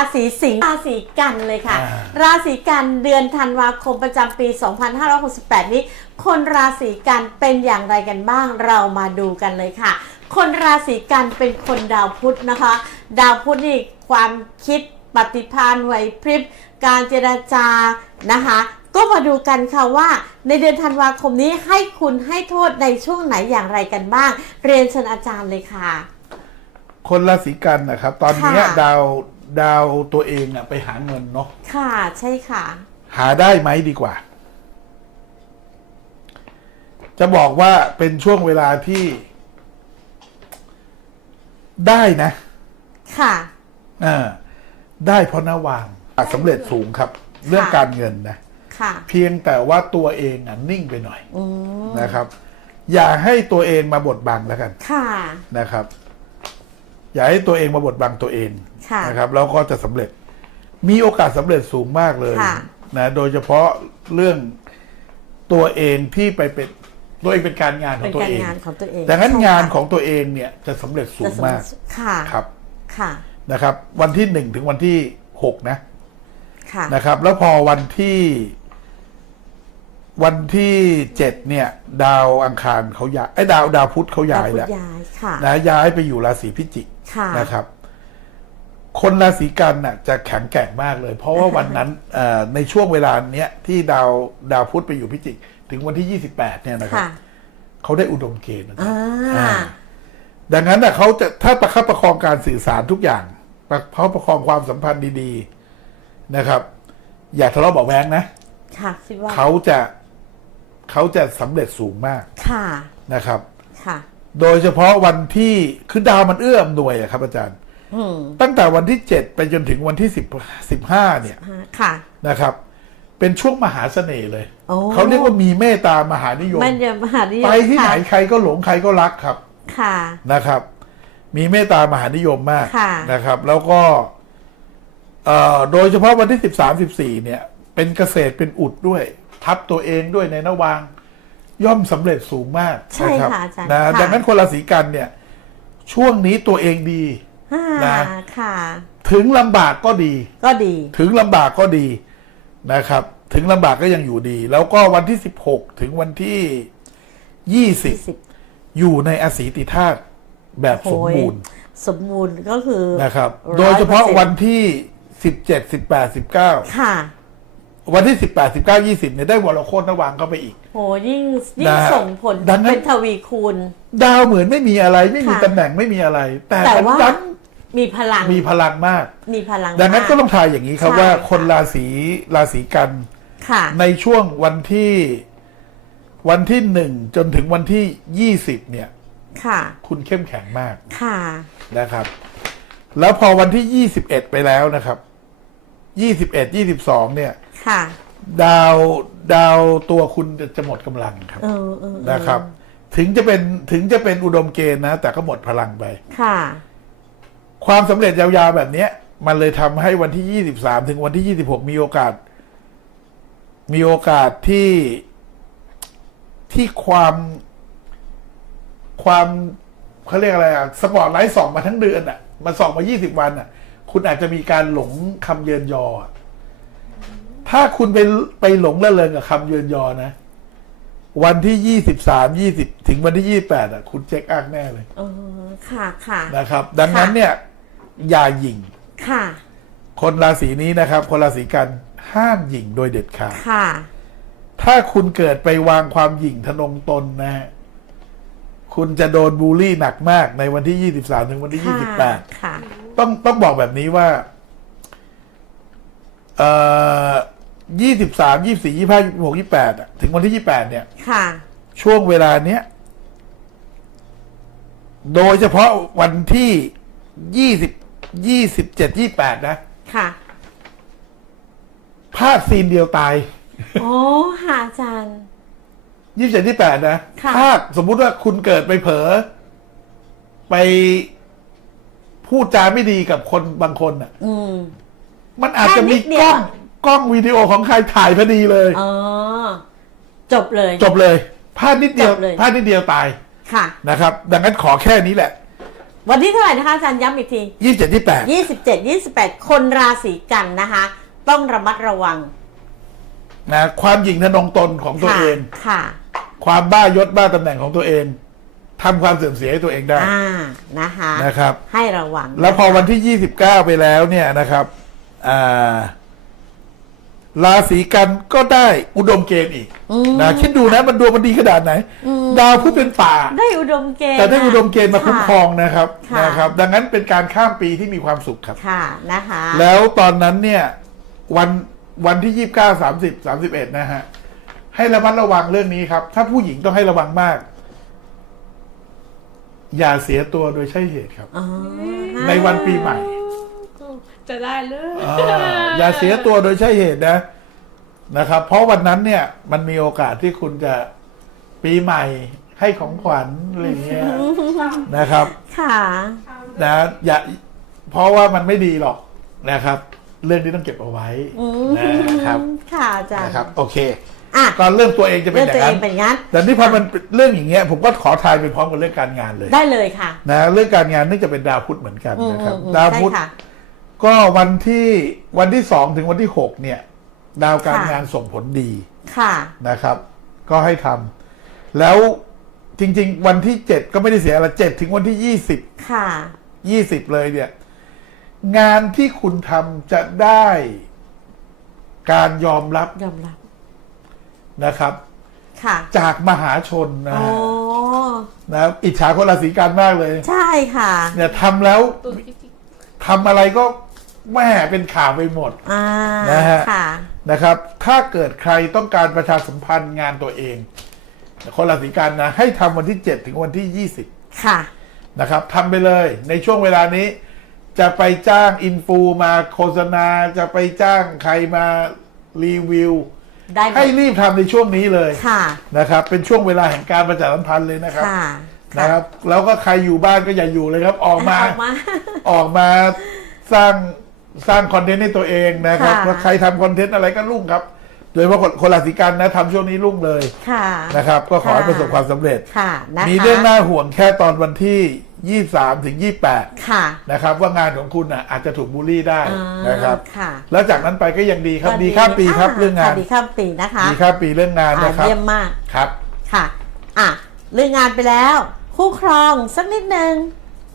ราศีสิงห์ราศีกันเลยค่ะ อ่า ราศีกันเดือนธันวาคมประจำปี 2568 นี้ คนราศีกันเป็นอย่างไรกันบ้างเรามาดูกันเลยค่ะ คนราศีกันเป็นคนดาวพุธนะคะ ดาวพุธนี่ความคิดปฏิภาณไหวพริบ การเจรจานะคะ ก็มาดูกันค่ะว่าในเดือนธันวาคมนี้ให้คุณให้โทษในช่วงไหนอย่างไรกันบ้าง เรียนเชิญอาจารย์เลยค่ะ คนราศีกันนะครับ ตอนเนี้ยค่ะ ดาว ดาวตัวเองน่ะไปหาเงินเนาะค่ะใช่ค่ะ หาได้ไหมดีกว่า จะบอกว่าเป็นช่วงเวลาที่ ได้นะค่ะอ่าได้เพราะหน้าวางสำเร็จสูงครับ เรื่องการเงินนะ ค่ะ เพียงแต่ว่าตัวเองอะนิ่งไปหน่อยอืมนะครับ อย่าให้ตัวเองมาบดบังแล้วกันค่ะ นะครับ อย่าให้ตัวเองมาบดบังตัวเองค่ะนะครับแล้วก็จะสำเร็จ มีโอกาสสำเร็จสูงมากเลยค่ะ นะโดยเฉพาะเรื่องตัวเองที่ไปเป็นตัวเองเป็นการงานขอเป็นงตัวการเองงานของตัวเองดังนั้นใช่งานค่ะของตัวเองเนี่ยจะสำเร็จสูจะงสำมากค่ะครับค่ะนะครับ วันที่หนึ่งถึงวันที่หกนะ ค่ะ นะครับ แล้วพอวันที่ วันที่เจ็ดเนี่ย ดาวอังคารเขาย้ายไอ้ยดาวดาวพุธเขาย้ายดวพุธแล้วย้ายค่ะนะย้ายไปอยู่ราศีพิจิกค่ะ นะครับ คนราศีกันน่ะจะแข็งแกร่งมากเลย เพราะว่าวันนั้นเอ่อในช่วงเวลาเนี้ยที่ดาวดาวพุธไปอยู่พิจิก ถึงวันที่ 28 เนี่ยนะครับค่ะเขาได้อุดมเกณฑ์นะครัอ่บาอ่าดังนั้นน่ะเขาจะถ้าประคับประคองการสื่อสารทุกอย่างประเขาประคองความสัมพันธ์ดีๆนะครับ อย่าทะเลาะเบาะแวงนะค่ะคิดว่าเขาจะเขาจะสำเร็จสูงมาก ค่ะนะครับ ค่ะ โดยเฉพาะวันที่คือดาวมันเอื้ออำนวยอะครับ อาจารย์อืมตั้งแต่วันที่เจ็ดไปจนถึงวันที่สิบสิบห้าเนี่ยค่ะนะครับ เป็นช่วงมหาเสน่ห์เลยโอ้เขาเรียกว่ามีเมตตามหานิยมมันจะมหานิยมไปที่ไหนค่ะใครก็หลงใครก็รักครับ ค่ะนะครับ มีเมตตามหานิยมมากค่ะนะครับ แล้วก็เอ่อโดยเฉพาะวันที่สิบสามสิบสี่เนี่ย เป็นเกษตรเป็นอุดด้วย ทับตัวเองด้วยในนวาง ย่อมสำเร็จสูงมากใช่นะครัค่ะอาจารย์นะค่ะดังนั้นคนราศีกันเนี่ย ช่วงนี้ตัวเองดีอ่านะค่ะ ถึงลำบากก็ดี ก็ดี ถึงลำบากก็ดีนะครับ ถึงลำบากก็ยังอยู่ดี แล้วก็วันที่16ถึงวันที่20 20อยู่ในอสีติธาตุแบบสมบูรณ์ สมบูรณ์ก็คือนะครับ100%โดยเฉพาะวันที่17 18 19ค่ะ วันที่18 19 20เนี่ยได้วรโคตรนวางเข้าไปอีกโหยิ่งยิ่งนะส่งผลดังนั้น เป็นทวีคูณ ดาวเหมือนไม่มีอะไรไม่มีค่ะ ตำแหน่งไม่มีอะไร แต่แต่มันว่าดันมีพลังมีพลังมาก มีพลังดังนั้นมา ก็ต้องทายอย่างนี้ครับใช่ ว่าค่ะคนราศีราศีกัน ค่ะ ในช่วงวันที่วันที่หนึ่งจนถึงวันที่ยี่สิบเนี่ย ค่ะ คุณเข้มแข็งมากค่ะ นะครับ แล้วพอวันที่ยี่สิบเอ็ดไปแล้วนะครับยี่สิบเอ็ดยี่สิบสองเนี่ย ค่ะ ดาวดาวตัวคุณจะหมดกำลังครับ เออเออเออนะครับ ถึงจะเป็นถึงจะเป็นอุดมเกณฑ์นะ แต่ก็หมดพลังไป ค่ะ ความสำเร็จยาวๆแบบเนี้ย มันเลยทำให้วันที่ยี่สิบสามถึงวันที่ยี่สิบหกมีโอกาส มีโอกาสที่ที่ความความเขาเรียกอะไรอะสปอร์ตไลท์ส่องมาทั้งเดือนอะมาส่องมายี่สิบวันอะ คุณอาจจะมีการหลงคำเยินยออะ ถ้าคุณไปไปหลงละเลงกับคำเยินยอนะ วันที่ยี่สิบสามยี่สิบถึงวันที่ยี่แปดอะ คุณเช็คอักแน่เลย เออค่ะค่ะ นะครับ ดังนั้นเนี่ย อย่าหยิ่ง ค่ะ คนราศีนี้นะครับ คนราศีกันห้ามหยิ่งโดยเด็ดขาดค่ะ ถ้าคุณเกิดไปวางความหยิ่งทะนงตนนะฮะคุณจะโดนบูลลี่หนักมากในวันที่23ถึงวันที่28ค่ะ ต้องต้องบอกแบบนี้ว่า เอ่อ 23 24 25 26 28อะถึงวันที่28เนี่ย ค่ะ ช่วงเวลาเนี้ย โดยเฉพาะวันที่20 27 28นะค่ะพลาดซีนเดียวตายโอ้ค่ะอาจารย์ ยี่สิบเจ็ดที่แปดนะค่ะถ้าสมมุติว่าคุณเกิดไปเผลอไปพูดจาไม่ดีกับคนบางคนอะ อืม มันอาจจะมีแค่นิดเดีกยวล้อง กล้องวิดีโอของใครถ่ายพอดีเลย อ๋อ จบเลย จบเลยพลาดนิดเดียวจบเลย พลาดนิดเดียวตายค่ะ นะครับ ดังนั้นขอแค่นี้แหละวันที่เท่าไหร่นะคะอาจารย์ย้ำอีกที ยี่สิบเจ็ดที่แปด27 28 คนราศีกันนะคะ ต้องระมัดระวังนะความหยิ่งทะนงตนของตัวค่ะเอง ค่ะ ความบ้ายศบ้าตำแหน่งของตัวเองทำความเสื่อมเสียให้ตัวเองได้อ่า นะคะ นะครับ ให้ระวังแล้วพอวันที่ 29 ไปแล้วเนี่ยนะครับอ่า ราศีกันก็ได้อุดมเกณฑ์อีกนะคิดดูนะมันดวงมันดีขนาดไหน ดาวผู้เป็นป่า ได้อุดมเกณฑ์แต่ได้อุดมเกณฑ์มาคุ้มครองนะครับค่ะนะครับ ดังนั้นเป็นการข้ามปีที่มีความสุขครับค่ะนะคะแล้วตอนนั้นเนี่ยวันวันที่ยี่บเก้าสามสิบสามสิบเอ็ดนะฮะให้ระมัดระวังเรื่องนี้ครับ ถ้าผู้หญิงต้องให้ระวังมาก อย่าเสียตัวโดยใช่เหตุครับอ๋อในวันปีใหม่ จะได้เลยอ่าอย่าเสียตัวโดยใช่เหตุนะนะครับ เพราะวันนั้นเนี่ยมันมีโอกาสที่คุณจะปีใหม่ให้ของขวัญอะไรอย่างเงี้ยนะครับ ค่ะ นะอย่าเพราะว่ามันไม่ดีหรอกนะครับ เรื่องนี้ต้องเก็บเอาไว้นะครับค่ะอาจารย์นะครับ โอเคอะก่อนเรื่องตัวเองจะเป็เรื่นองอย่าตัวงเอนั้งนเป็นงั้น แต่นี่พอมันเป็นเรื่องอย่างเงี้ยผมก็ขอทายไปพร้อมกับเรื่องการงานเลยได้เลยค่ะ นะเรื่องการงานเนื่องจากเป็นดาวพุธเหมือนกันอืมนะครับ อืมดาวใช่พุธค่ะ ก็วันที่วันที่สองถึงวันที่หกเนี่ย ดาวการค่ะ งานส่งผลดีค่ะ นะครับ ก็ให้ทำแล้วจริง ๆ วันที่เจ็ดก็ไม่ได้เสียอะไรเจ็ดถึงวันที่ยี่สิบ ค่ะ ยี่สิบเลยเนี่ย งานที่คุณทำจะได้การยอมรับยอมรับ นะครับ ค่ะจากมหาชนนะอ๋อฮะนะอิจฉาคนราศีกันมากเลย ใช่ค่ะ เนี่ยทำแล้วตุนพิจิกทำอะไรก็ แม่เป็นข่าวไปหมดอ่านะฮะค่ะนะครับ ถ้าเกิดใครต้องการประชาสัมพันธ์งานตัวเองคนราศีกันนะ ให้ทำวันที่ 7 ถึงวันที่ 20 ค่ะนะครับทำไปเลยในช่วงเวลานี้ จะไปจ้างอินฟูมาโฆษณา จะไปจ้างใครมารีวิวได้หมดให้รีบทำในช่วงนี้เลยค่ะนะครับ เป็นช่วงเวลาแห่งการประชาสัมพันธ์เลยนะครับค่ะนะครับ แล้วก็ใครอยู่บ้านก็อย่าอยู่เลยครับ ออกมาออกมาออกมาสร้าง สร้างคอนเทนต์ให้ตัวเองนะครับค่ะ ว่าใครทำคอนเทนต์อะไรก็รุ่งครับ โดยเฉพาะคนคนราศีกันนะทำช่วงนี้รุ่งเลยค่ะนะครับ ก็ขอให้ค่ะประสบความสำเร็จ ค่ะนะคะมีเรื่องน่าห่วงแค่ตอนวันที่ 23ถึง28 ค่ะนะครับ ว่างานของคุณอะอาจจะถูกบูลลี่ได้อ่านะครับ ค่ะแล้วจากนั้นไปก็ยังดีครับก็ดีข้ามปีครับเรื่องงานค่ะดีข้ามปีนะคะดีข้ามปีเรื่องงานอ่านะครับเยี่ยมมาก ครับ ค่ะ อะ เรื่องงานไปแล้ว คู่ครองสักนิดนึง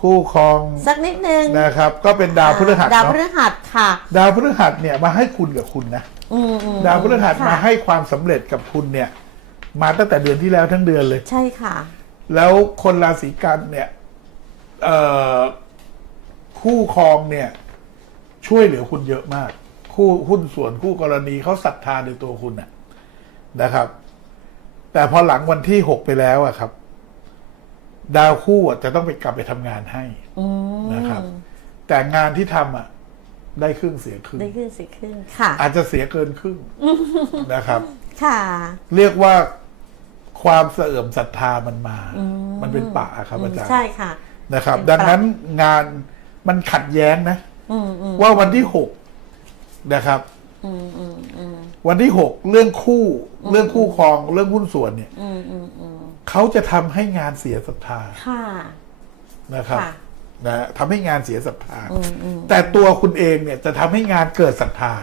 คู่ครองสักนิดนึงนะครับ ก็เป็นดาวพฤหัสดาวพเนาะฤหัสค่ะ ดาวพฤหัสเนี่ยมาให้คุณกับคุณนะอืมอืมดาวพฤหัสค่ะมาให้ความสำเร็จกับคุณเนี่ย มาตั้งแต่เดือนที่แล้วทั้งเดือนเลย ใช่ค่ะ แล้วคนราศีกันเนี่ยเอ่อคู่ครองเนี่ย ช่วยเหลือคุณเยอะมาก คู่หุ้นส่วนคู่กรณีเขาศรัทธาในตัวคุณน่ะนะครับ แต่พอหลังวันที่หกไปแล้วอะครับ ดาวคู่อะจะต้องไปกลับไปทำงานให้อืมนะครับ แต่งานที่ทำอะได้ครึ่งเสียครึ่งได้ขึ้นสิขึ้นค่ะ อาจจะเสียเกินครึ่งนะครับ ค่ะ เรียกว่าความเสื่อมศรัทธามันมาอืมมันเป็นป่าครับอาจารย์ใช่ค่ะ นะครับ เป็นดังป่านั้นงานมันขัดแย้งนะ อืมอืมว่าวันที่หกนะครับอืมอืมอืม วันที่หกเรื่องคู่ เรื่องคู่ครองเรื่องหุ้นส่วนเนี่ยอืมอืมอืมเขาจะทำให้งานเสียศรัทธาค่ะนะครับค่ะนะทำให้งานเสียศรัทธาอืมอืมแต่ตัวคุณเองเนี่ยจะทำให้งานเกิดศรัทธา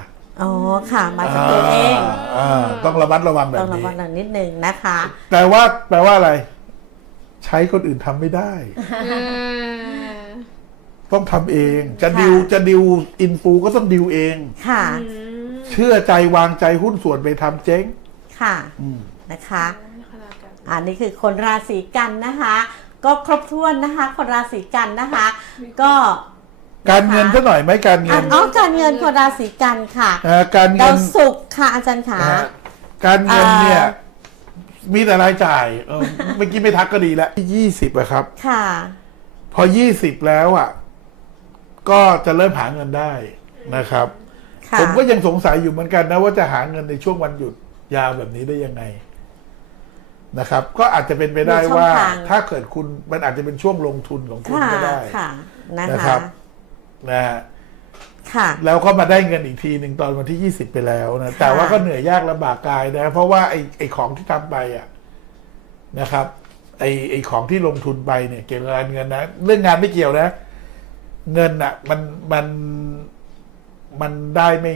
อ๋อค่ะมาจากตัวเองอ่าต้องระมัดระวังแบต้บองระนี้วังหน่อยนิดนึงนะคะแปลว่าแปลว่าอะไร ใช้คนอื่นทำไม่ได้ต้องทำเอง จะค่ะดิวจะดิวอินฟูก็ต้องดิวเอง ค่ะ เชื่อใจวางใจหุ้นส่วนไปทำเจ๊ง ค่ะอืมนะคะขนาดกันอันนี้คือคนราศีกันนะคะ ก็ครบถ้วนนะคะ คนราศีกันนะคะ ก็การเงินซะหน่อยไหมการเงิอะนอ๋อการเงินคนราศีกันค่ะอ่าการเงิดาวนศุกร์ค่ะอาจารย์ขานะฮะการเงินเนี่ยอ่ามีแต่รายจ่ายเออเมื่อกี้ไม่ทักก็ดีแล้วยี่สิบอะครับ ค่ะ พอยี่สิบแล้วอะ ก็จะเริ่มหาเงินได้นะครับค่ะ ผมก็ยังสงสัยอยู่เหมือนกันนะว่าจะหาเงินในช่วงวันหยุดยาวแบบนี้ได้ยังไงนะครับ ก็อาจจะเป็นไปได้มีช่องว่าทางถ้าเกิดคุณมันอาจจะเป็นช่วงลงทุนของคุณค่ะก็ได้ค่ะนะนะคคะรับนะฮะค่ะแล้วก็มาได้เงินอีกทีหนึ่งตอนวันที่ยี่สิบไปแล้วนะแต่ว่าก็เหนื่อยยากลำบากกายนะ เพราะว่าไอ้ไอ้ของที่ทำไปอะนะครับ ไอไอของที่ลงทุนไปเนี่ย เกี่ยวกับการเงินนะเรื่องงานไม่เกี่ยวนะ เงินอะ มันมัน มันได้ไม่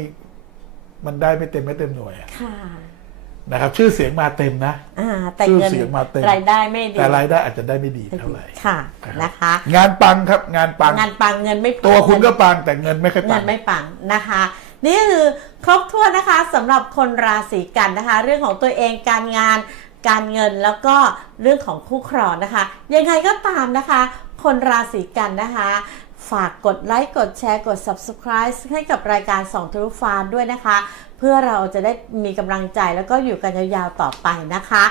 มันได้ไม่เต็มไม่เต็มหน่วยอะค่ะนะครับ ชื่อเสียงมาเต็มนะ อ่าแต่ชื่อเงินเสียงมาเต็ม รายได้ไม่ดีแต่รายได้อาจจะได้ไม่ดีเท่าไหร่ ค่ะนะคะ งานปังครับ งานปัง งานปังเงินไม่ปังตัวคุณก็ปังแต่เงินไม่ค่อยเงิปันงไม่ปังนะคะ นี่คือครบถ้วนนะคะสำหรับคนราศีกันนะคะ เรื่องของตัวเองการงานการเงินแล้วก็เรื่องของคู่ครองนะคะ ยังไงก็ตามนะคะ คนราศีกันนะคะ ฝากกดไลค์ กดแชร์ กด subscribe ให้กับรายการสองทะลุฟ้าด้วยนะคะ เพื่อเราจะได้มีกำลังใจแล้วก็อยู่กันยาวๆต่อไปนะคะ